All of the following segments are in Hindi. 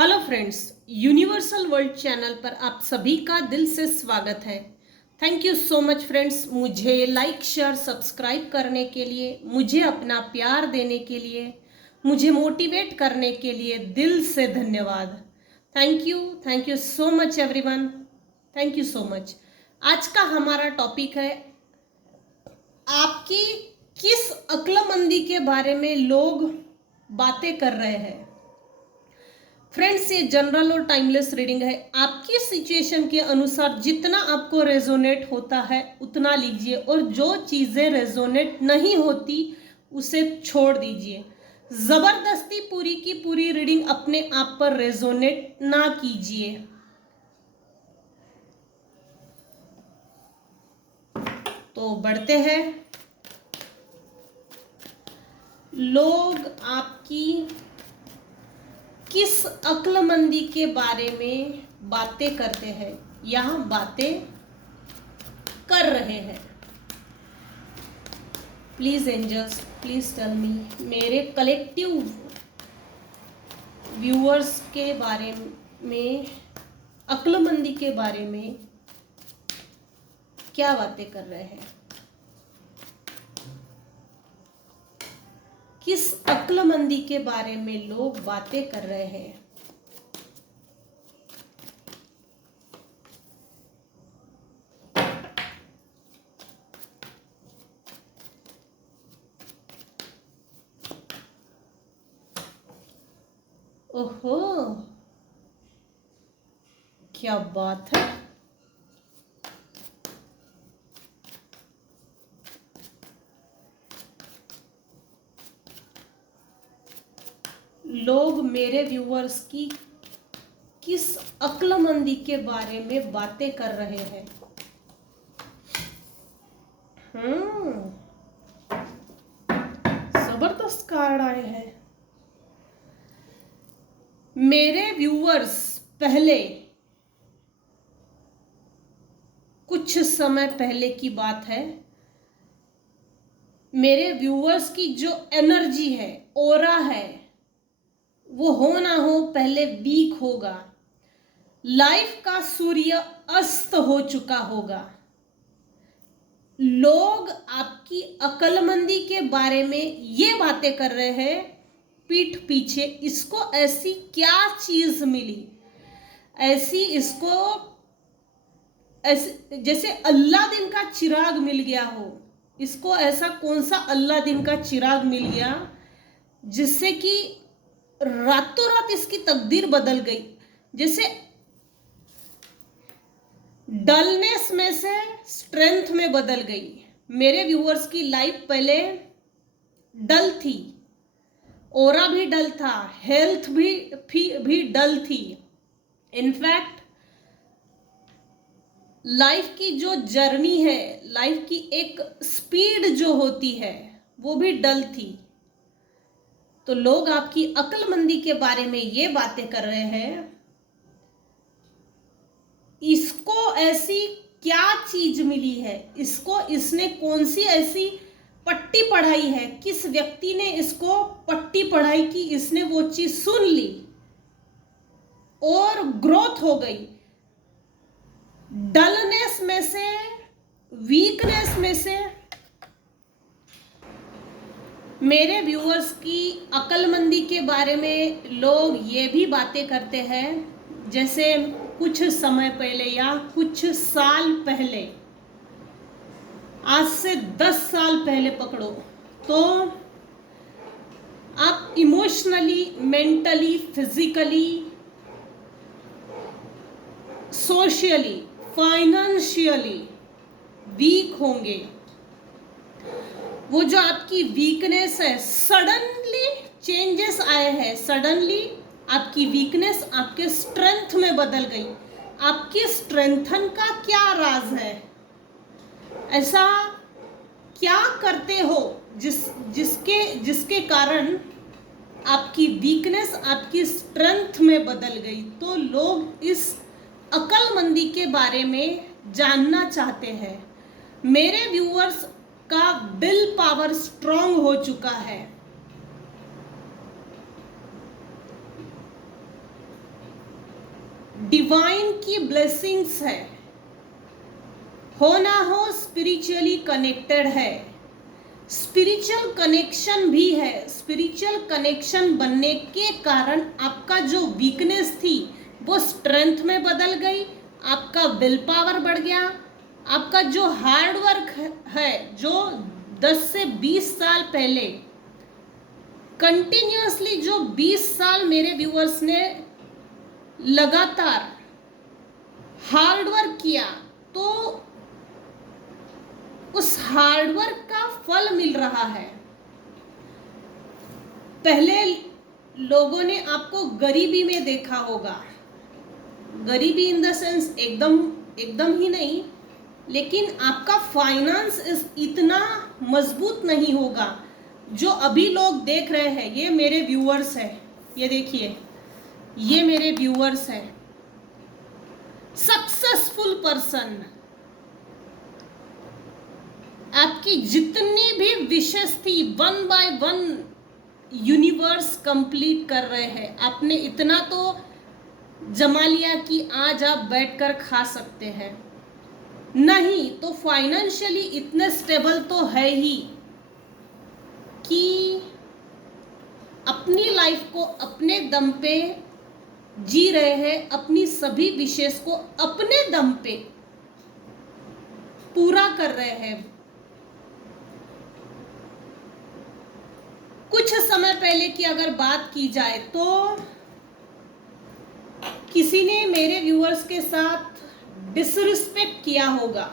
Hello friends, universal world channel पर आप सभी का दिल से स्वागत है। Thank you so much friends, मुझे लाइक शेयर सब्सक्राइब करने के लिए, मुझे अपना प्यार देने के लिए, मुझे मोटिवेट करने के लिए दिल से धन्यवाद। Thank you so much everyone. Thank you so much. आज का हमारा टॉपिक है आपकी किस अक्लमंदी के बारे में लोग बातें कर रहे हैं। फ्रेंड्स, ये जनरल और टाइमलेस रीडिंग है। आपकी सिचुएशन के अनुसार जितना आपको रेजोनेट होता है उतना लीजिए, और जो चीज़ें रेजोनेट नहीं होती उसे छोड़ दीजिए। ज़बरदस्ती पूरी की पूरी रीडिंग अपने आप पर रेजोनेट ना कीजिए। तो बढ़ते हैं। लोग आपकी किस अक्लमंदी के बारे में बातें करते हैं या बातें कर रहे हैं। Please angels, please tell me, मेरे कलेक्टिव व्यूअर्स के बारे में, अक्लमंदी के बारे में क्या बातें कर रहे हैं। किस अक्लमंदी के बारे में लोग बातें कर रहे हैं। ओहो, क्या बात है। लोग मेरे व्यूअर्स की किस अक्लमंदी के बारे में बातें कर रहे हैं। जबरदस्त कार्ड आए हैं। मेरे व्यूअर्स पहले, कुछ समय पहले की बात है, मेरे व्यूअर्स की जो एनर्जी है, ओरा है, वो हो ना हो पहले वीक होगा। लाइफ का सूर्य अस्त हो चुका होगा। लोग आपकी अक्लमंदी के बारे में ये बातें कर रहे हैं पीठ पीछे, इसको ऐसी क्या चीज मिली, ऐसी इसको ऐसे जैसे अल्लाह दिन का चिराग मिल गया हो। इसको ऐसा कौन सा अल्लाह दिन का चिराग मिल गया जिससे कि रातों रात इसकी तकदीर बदल गई। जैसे डलनेस में से स्ट्रेंथ में बदल गई। मेरे व्यूअर्स की लाइफ पहले डल थी, ओरा भी डल था, हेल्थ भी डल थी। इनफैक्ट लाइफ की जो जर्नी है, लाइफ की एक स्पीड जो होती है, वो भी डल थी। तो लोग आपकी अक्लमंदी के बारे में ये बातें कर रहे हैं, इसको ऐसी क्या चीज मिली है, इसको इसने कौन सी ऐसी पट्टी पढ़ाई है, किस व्यक्ति ने इसको पट्टी पढ़ाई की, इसने वो चीज सुन ली और ग्रोथ हो गई। डलनेस में से, वीकनेस में से मेरे व्यूअर्स की अक्लमंदी के बारे में लोग ये भी बातें करते हैं। जैसे कुछ समय पहले या कुछ साल पहले, आज से 10 साल पहले पकड़ो, तो आप emotionally, mentally, physically, socially, financially week होंगे। वो जो आपकी वीकनेस है, सडनली चेंजेस आए हैं, सडनली आपकी वीकनेस आपके स्ट्रेंथ में बदल गई। आपके स्ट्रेंथन का क्या राज है, ऐसा क्या करते हो जिसके कारण आपकी वीकनेस आपकी स्ट्रेंथ में बदल गई। तो लोग इस अक्लमंदी के बारे में जानना चाहते हैं। मेरे व्यूअर्स का विल पावर स्ट्रांग हो चुका है। डिवाइन की ब्लेसिंग्स है, हो ना हो स्पिरिचुअली कनेक्टेड है, स्पिरिचुअल कनेक्शन भी है। स्पिरिचुअल कनेक्शन बनने के कारण आपका जो वीकनेस थी वो स्ट्रेंथ में बदल गई, आपका विल पावर बढ़ गया, आपका जो हार्ड वर्क है जो 10 से 20 साल पहले कंटिन्यूअसली, जो 20 साल मेरे व्यूअर्स ने लगातार हार्ड वर्क किया, तो उस हार्ड वर्क का फल मिल रहा है। पहले लोगों ने आपको गरीबी में देखा होगा, गरीबी इन द सेंस एकदम ही नहीं, लेकिन आपका फाइनेंस इतना मजबूत नहीं होगा जो अभी लोग देख रहे हैं। ये मेरे व्यूअर्स है, ये देखिए, ये मेरे व्यूअर्स है, सक्सेसफुल पर्सन। आपकी जितनी भी विशेष थी one by one universe complete कर रहे हैं। आपने इतना तो जमा लिया कि आज आप बैठकर खा सकते हैं, नहीं तो फाइनेंशियली इतने स्टेबल तो है ही कि अपनी लाइफ को अपने दम पे जी रहे हैं, अपनी सभी विशेष को अपने दम पे पूरा कर रहे हैं। कुछ समय पहले की अगर बात की जाए तो किसी ने मेरे व्यूअर्स के साथ डिसरिस्पेक्ट किया होगा,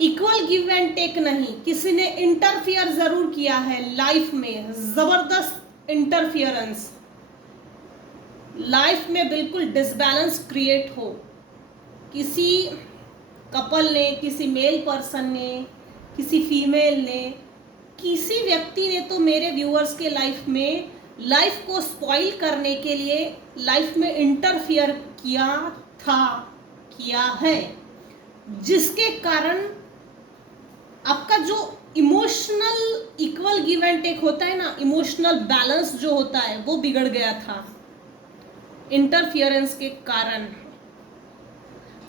इक्वल गिव एंड टेक नहीं, किसी ने इंटरफियर जरूर किया है लाइफ में, जबरदस्त इंटरफियरेंस, लाइफ में बिल्कुल डिसबैलेंस क्रिएट हो, किसी कपल ने, किसी मेल पर्सन ने, किसी फीमेल ने, किसी व्यक्ति ने तो मेरे व्यूअर्स के लाइफ में लाइफ को स्पॉइल करने के लिए लाइफ में इंटरफियर किया था, किया है, जिसके कारण आपका जो emotional equal give and take होता है ना, इमोशनल बैलेंस जो होता है वो बिगड़ गया था इंटरफियरेंस के कारण,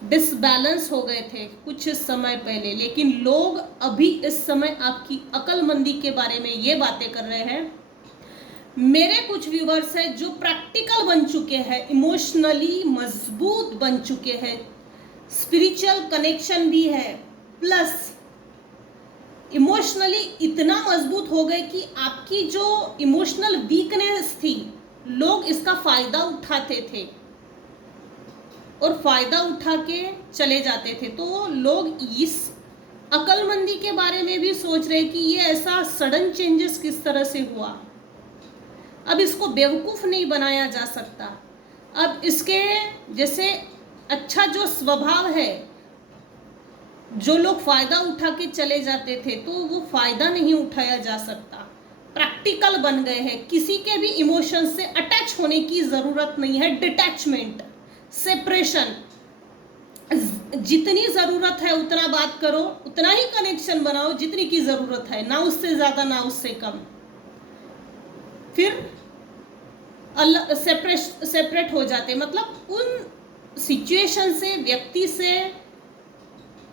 डिसबैलेंस हो गए थे कुछ समय पहले। लेकिन लोग अभी इस समय आपकी अक्लमंदी के बारे में ये बातें कर रहे हैं। मेरे कुछ व्यूअर्स हैं जो प्रैक्टिकल बन चुके हैं, इमोशनली मजबूत बन चुके हैं, स्पिरिचुअल कनेक्शन भी है, प्लस इमोशनली इतना मजबूत हो गए कि आपकी जो इमोशनल वीकनेस थी लोग इसका फायदा उठाते थे और फायदा उठा के चले जाते थे। तो लोग इस अक्लमंदी के बारे में भी सोच रहे कि ये ऐसा सडन चेंजेस किस तरह से हुआ। अब इसको बेवकूफ़ नहीं बनाया जा सकता। अब इसके जैसे अच्छा जो स्वभाव है, जो लोग फ़ायदा उठा के चले जाते थे तो वो फ़ायदा नहीं उठाया जा सकता। प्रैक्टिकल बन गए हैं, किसी के भी इमोशन से अटैच होने की ज़रूरत नहीं है। डिटैचमेंट, सेपरेशन, जितनी ज़रूरत है उतना बात करो, उतना ही कनेक्शन बनाओ जितनी की ज़रूरत है, ना उससे ज़्यादा ना उससे कम। फिर सेपरेट हो जाते, मतलब उन सिचुएशन से, व्यक्ति से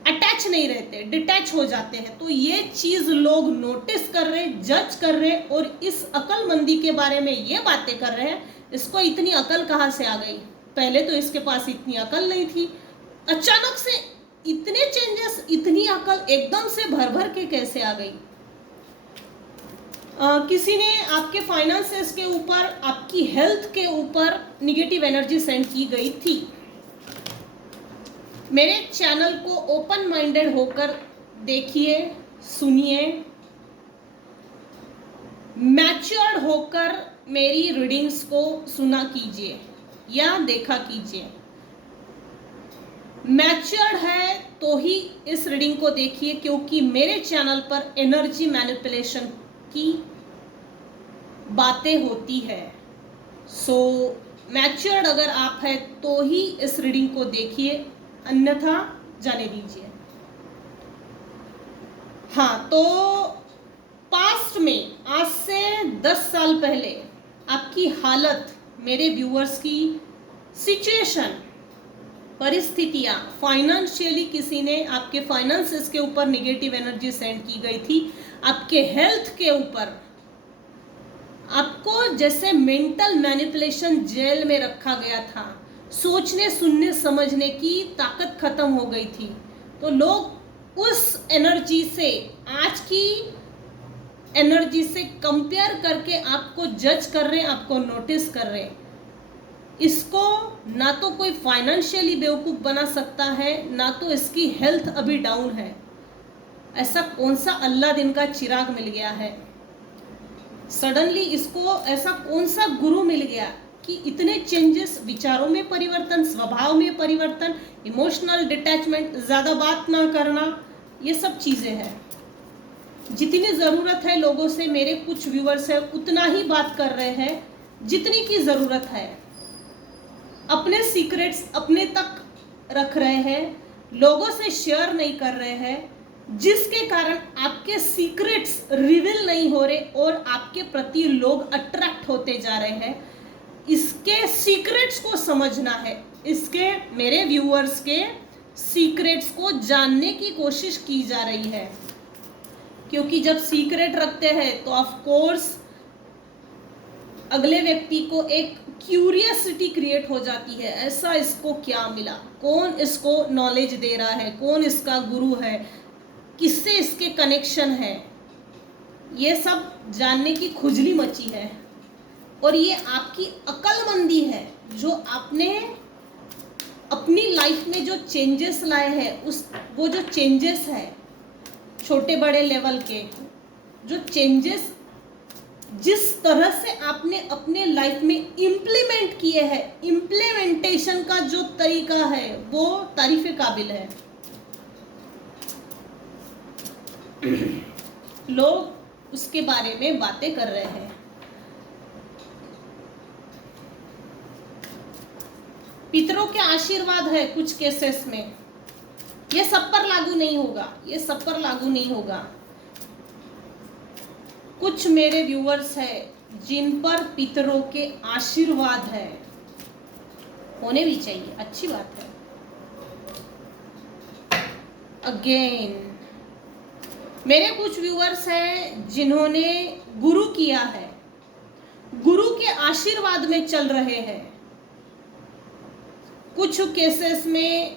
अटैच नहीं रहते, डिटैच हो जाते हैं। तो ये चीज़ लोग नोटिस कर रहे, जज कर रहे और इस अक्लमंदी के बारे में ये बातें कर रहे हैं। इसको इतनी अकल कहाँ से आ गई? पहले तो इसके पास इतनी अकल नहीं थी, अचानक से इतने चेंजेस, इतनी अकल एकदम से भर भर के कैसे आ गई? किसी ने आपके फाइनेंसेस के ऊपर, आपकी हेल्थ के ऊपर निगेटिव एनर्जी सेंड की गई थी। मेरे चैनल को ओपन माइंडेड होकर देखिए, सुनिए, मैच्योर्ड होकर मेरी रीडिंग्स को सुना कीजिए या देखा कीजिए। मैच्योर्ड है तो ही इस रीडिंग को देखिए, क्योंकि मेरे चैनल पर एनर्जी मैनिपुलेशन की बातें होती है। सो मैच्योर्ड अगर आप है तो ही इस रीडिंग को देखिए, अन्यथा जाने दीजिए। हाँ, तो पास्ट में, आज से 10 साल पहले आपकी हालत मेरे व्यूअर्स की सिचुएशन, परिस्थितियां, फाइनेंशियली किसी ने आपके फाइनेंसेस के ऊपर निगेटिव एनर्जी सेंड की गई थी, आपके हेल्थ के ऊपर आपको जैसे मेंटल मैनिपुलेशन जेल में रखा गया था, सोचने सुनने समझने की ताकत खत्म हो गई थी। तो लोग उस एनर्जी से, आज की एनर्जी से कंपेयर करके आपको जज कर रहे हैं, आपको नोटिस कर रहे हैं। इसको ना तो कोई फाइनेंशियली बेवकूफ़ बना सकता है, ना तो इसकी हेल्थ अभी डाउन है। ऐसा कौन सा अल्लाह दिन का चिराग मिल गया है, सडनली इसको ऐसा कौन सा गुरु मिल गया कि इतने चेंजेस, विचारों में परिवर्तन, स्वभाव में परिवर्तन, इमोशनल डिटैचमेंट, ज़्यादा बात ना करना, ये सब चीज़ें हैं। जितनी ज़रूरत है लोगों से, मेरे कुछ व्यूअर्स हैं उतना ही बात कर रहे हैं जितनी की ज़रूरत है। अपने सीक्रेट्स अपने तक रख रहे हैं, लोगों से शेयर नहीं कर रहे हैं, जिसके कारण आपके सीक्रेट्स रिवील नहीं हो रहे और आपके प्रति लोग अट्रैक्ट होते जा रहे हैं। इसके सीक्रेट्स को समझना है, इसके मेरे व्यूअर्स के सीक्रेट्स को जानने की कोशिश की जा रही है, क्योंकि जब सीक्रेट रखते हैं तो ऑफ कोर्स अगले व्यक्ति को एक क्यूरियसिटी क्रिएट हो जाती है, ऐसा इसको क्या मिला, कौन इसको नॉलेज दे रहा है, कौन इसका गुरु है, किससे इसके कनेक्शन है, ये सब जानने की खुजली मची है। और ये आपकी अक्लमंदी है, जो आपने अपनी लाइफ में जो चेंजेस लाए हैं, वो जो चेंजेस है छोटे बड़े लेवल के, जो चेंजेस जिस तरह से आपने अपने लाइफ में इम्प्लीमेंट किए हैं, इम्प्लीमेंटेशन का जो तरीका है वो तारीफ काबिल है। लोग उसके बारे में बातें कर रहे हैं। पितरों के आशीर्वाद है कुछ केसेस में, ये सब पर लागू नहीं होगा, ये सब पर लागू नहीं होगा। कुछ मेरे व्यूअर्स हैं जिन पर पितरों के आशीर्वाद है, होने भी चाहिए, अच्छी बात है। अगेन मेरे कुछ व्यूअर्स हैं जिन्होंने गुरु किया है, गुरु के आशीर्वाद में चल रहे हैं। कुछ केसेस में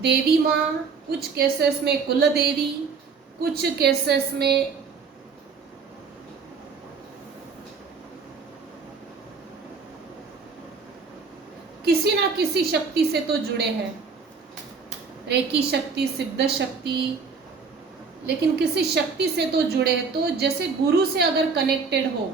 देवी माँ, कुछ केसेस में कुल देवी, कुछ केसेस में किसी ना किसी शक्ति से तो जुड़े हैं, रेकी शक्ति, सिद्ध शक्ति, लेकिन किसी शक्ति से तो जुड़े हैं। तो जैसे गुरु से अगर कनेक्टेड हो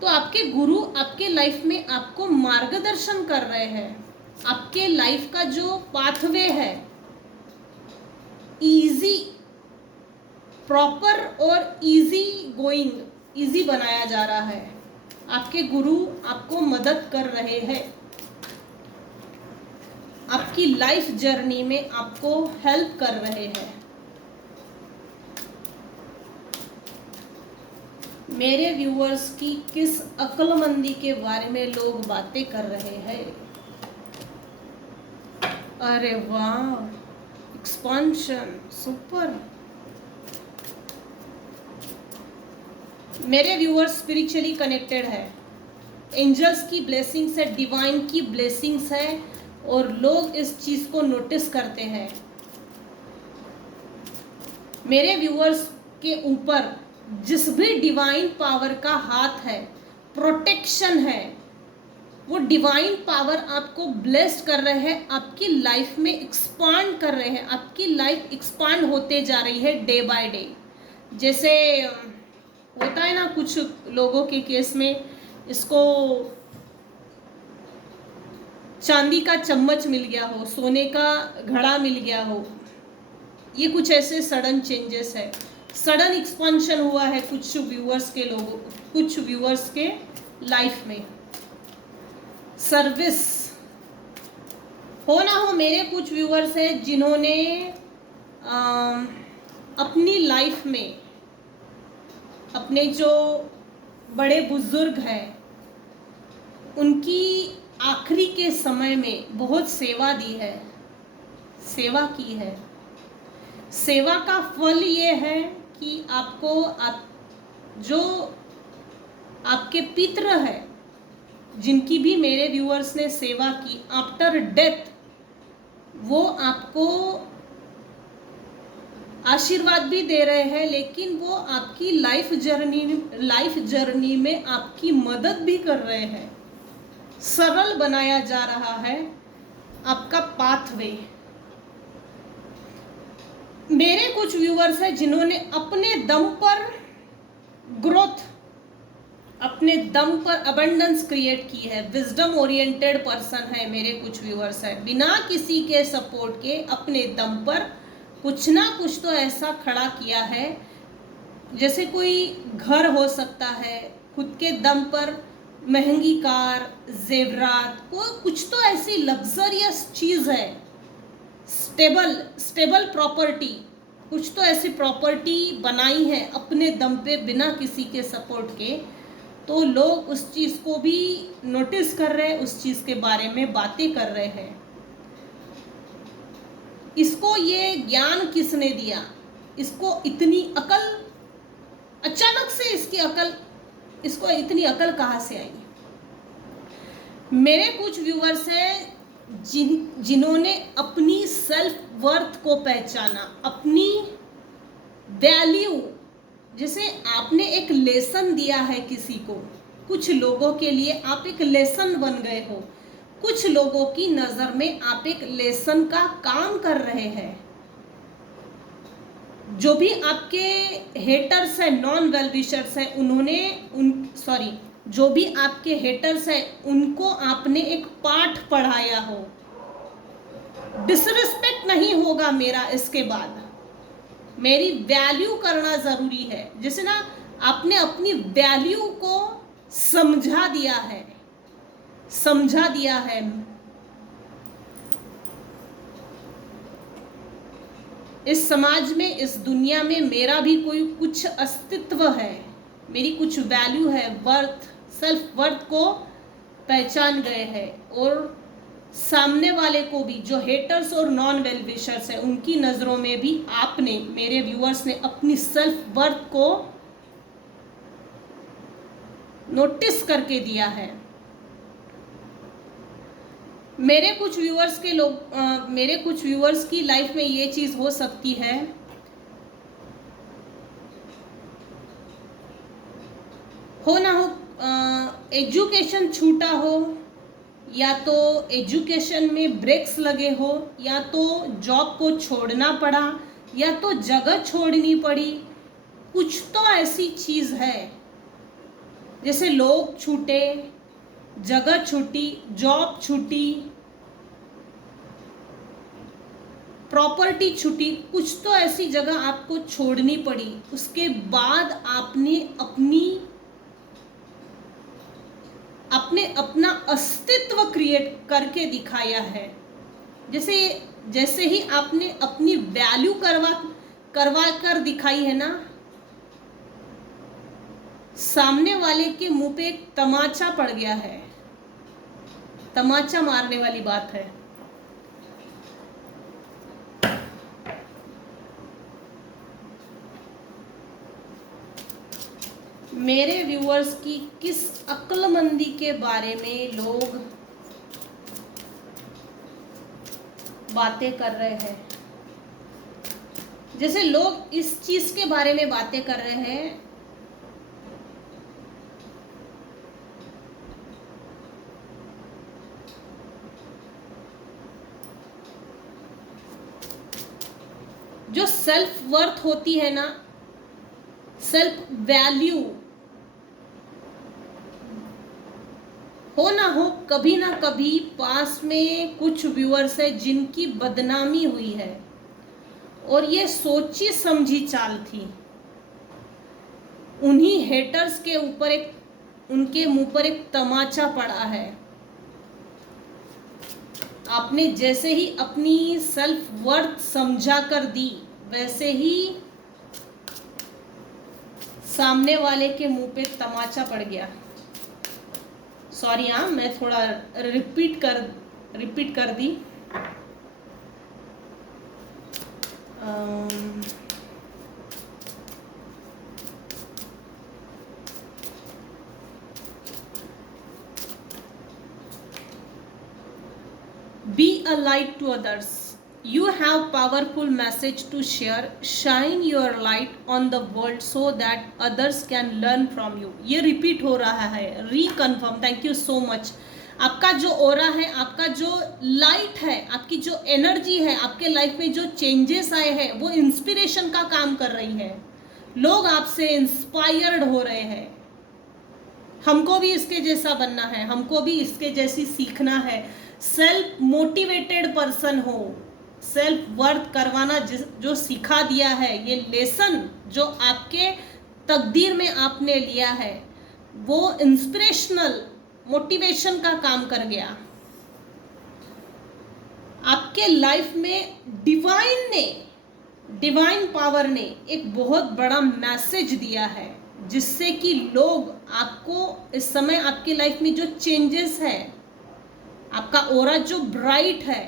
तो आपके गुरु आपके लाइफ में आपको मार्गदर्शन कर रहे हैं, आपके लाइफ का जो पाथवे है इजी, प्रॉपर और इजी गोइंग, इजी बनाया जा रहा है। आपके गुरु आपको मदद कर रहे हैं, आपकी लाइफ जर्नी में आपको हेल्प कर रहे हैं। मेरे व्यूअर्स की किस अक्लमंदी के बारे में लोग बातें कर रहे हैं। अरे वाह, एक्सपांशन, सुपर। मेरे व्यूअर्स स्पिरिचुअली कनेक्टेड है, एंजल्स की ब्लेसिंग्स है, डिवाइन की ब्लेसिंग्स है, और लोग इस चीज को नोटिस करते हैं। मेरे व्यूअर्स के ऊपर जिस भी डिवाइन पावर का हाथ है, प्रोटेक्शन है, वो डिवाइन पावर आपको ब्लेस्ड कर रहे हैं, आपकी लाइफ में एक्सपांड कर रहे हैं, आपकी लाइफ एक्सपांड होते जा रही है डे बाय डे। जैसे होता है ना कुछ लोगों के केस में, इसको चांदी का चम्मच मिल गया हो, सोने का घड़ा मिल गया हो, ये कुछ ऐसे सडन चेंजेस है, सडन एक्सपांशन हुआ है कुछ व्यूअर्स के लोगों, कुछ व्यूअर्स के लाइफ में। सर्विस हो ना हो, मेरे कुछ व्यूअर्स हैं जिन्होंने अपनी लाइफ में अपने जो बड़े बुजुर्ग हैं उनकी आखिरी के समय में बहुत सेवा दी है, सेवा की है। सेवा का फल ये है कि आपको जो आपके पितृ है, जिनकी भी मेरे व्यूअर्स ने सेवा की, आफ्टर डेथ वो आपको आशीर्वाद भी दे रहे हैं, लेकिन वो आपकी लाइफ जर्नी में आपकी मदद भी कर रहे हैं। सरल बनाया जा रहा है आपका पाथवे। मेरे कुछ व्यूअर्स हैं जिन्होंने अपने दम पर ग्रोथ, अपने दम पर अबंडेंस क्रिएट की है। विजडम ओरिएंटेड पर्सन है मेरे कुछ व्यूअर्स हैं, बिना किसी के सपोर्ट के अपने दम पर कुछ ना कुछ तो ऐसा खड़ा किया है। जैसे कोई घर हो सकता है, खुद के दम पर महंगी कार, जेवरात, कोई कुछ तो ऐसी लग्जरियस चीज है, स्टेबल प्रॉपर्टी, कुछ तो ऐसी प्रॉपर्टी बनाई है अपने दम पे बिना किसी के सपोर्ट के। तो लोग उस चीज को भी नोटिस कर रहे हैं, उस चीज के बारे में बातें कर रहे हैं। इसको ये ज्ञान किसने दिया, इसको इतनी अकल, अचानक से इसको इतनी अकल कहाँ से आई? मेरे कुछ व्यूअर्स हैं जिन्होंने अपनी सेल्फ वर्थ को पहचाना, अपनी वैल्यू। जैसे आपने एक लेसन दिया है किसी को, कुछ लोगों के लिए आप एक लेसन बन गए हो, कुछ लोगों की नजर में आप एक लेसन का काम कर रहे हैं। जो भी आपके हेटर्स हैं, नॉन वेल विशर्स हैं, जो भी आपके हेटर्स हैं उनको आपने एक पाठ पढ़ाया हो। डिसरिस्पेक्ट नहीं होगा मेरा इसके बाद, मेरी वैल्यू करना जरूरी है। जैसे ना आपने अपनी वैल्यू को समझा दिया है। इस समाज में, इस दुनिया में मेरा भी कोई कुछ अस्तित्व है, मेरी कुछ वैल्यू है, वर्थ, सेल्फ वर्थ को पहचान गए हैं। और सामने वाले को भी, जो हेटर्स और नॉन वेल विशर्स है, उनकी नजरों में भी आपने, मेरे व्यूअर्स ने अपनी सेल्फ वर्थ को नोटिस करके दिया है। मेरे कुछ व्यूअर्स की लाइफ में ये चीज हो सकती है, हो ना हो, एजुकेशन छूटा हो, या तो एजुकेशन में ब्रेक्स लगे हो, या तो जॉब को छोड़ना पड़ा, या तो जगह छोड़नी पड़ी। कुछ तो ऐसी चीज है, जैसे लोग छूटे, जगह छूटी, जॉब छूटी, प्रॉपर्टी छूटी, कुछ तो ऐसी जगह आपको छोड़नी पड़ी। उसके बाद आपने अपना अस्तित्व क्रिएट करके दिखाया है। जैसे ही आपने अपनी वैल्यू करवा कर दिखाई है ना, सामने वाले के मुंह पे एक तमाचा पड़ गया है। तमाचा मारने वाली बात है। मेरे व्यूअर्स की किस अक्लमंदी के बारे में लोग बातें कर रहे हैं? जैसे लोग इस चीज के बारे में बातें कर रहे हैं, जो सेल्फ वर्थ होती है ना, सेल्फ वैल्यू, हो ना हो, कभी ना कभी पास में कुछ व्यूअर्स है जिनकी बदनामी हुई है, और ये सोची समझी चाल थी। उन्हीं हेटर्स के ऊपर उनके मुंह पर एक तमाचा पड़ा है। आपने जैसे ही अपनी सेल्फ वर्थ समझा कर दी, वैसे ही सामने वाले के मुंह पे तमाचा पड़ गया। सॉरी हाँ, मैं थोड़ा रिपीट कर दी। Be a light to others. You have powerful message to share. Shine your light on the world so that others can learn from you. ये रिपीट हो रहा है, reconfirm. Thank you so much. आपका जो ओरा है, आपका जो लाइट है, आपकी जो एनर्जी है, आपके लाइफ में जो चेंजेस आए हैं वो इंस्पिरेशन का काम कर रही है। लोग आपसे इंस्पायर्ड हो रहे हैं। हमको भी इसके जैसा बनना है, हमको भी इसके जैसी सीखना है। सेल्फ मोटिवेटेड पर्सन हो, सेल्फ वर्थ करवाना जो सिखा दिया है, ये लेसन जो आपके तकदीर में आपने लिया है, वो इंस्पिरेशनल मोटिवेशन का काम कर गया। आपके लाइफ में डिवाइन पावर ने एक बहुत बड़ा मैसेज दिया है, जिससे कि लोग आपको इस समय आपके लाइफ में जो चेंजेस है, आपका ओरा जो ब्राइट है,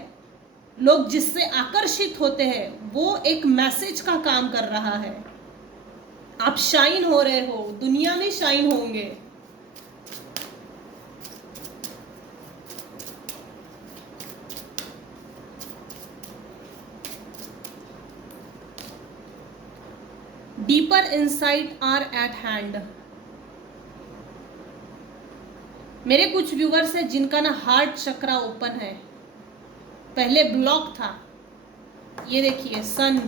लोग जिससे आकर्षित होते हैं, वो एक मैसेज का काम कर रहा है। आप शाइन हो रहे हो, दुनिया में शाइन होंगे। Deeper insight are at hand. मेरे कुछ व्यूवर्स हैं जिनका ना हार्ट चक्रा ओपन है, पहले ब्लॉक था। ये देखिए, सन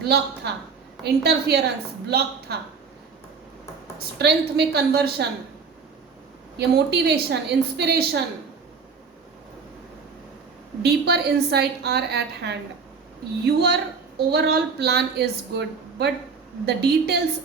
ब्लॉक था, इंटरफियरेंस ब्लॉक था, स्ट्रेंथ में कन्वर्शन, ये motivation, inspiration. Deeper insight are at hand. Your overall plan is good, but the details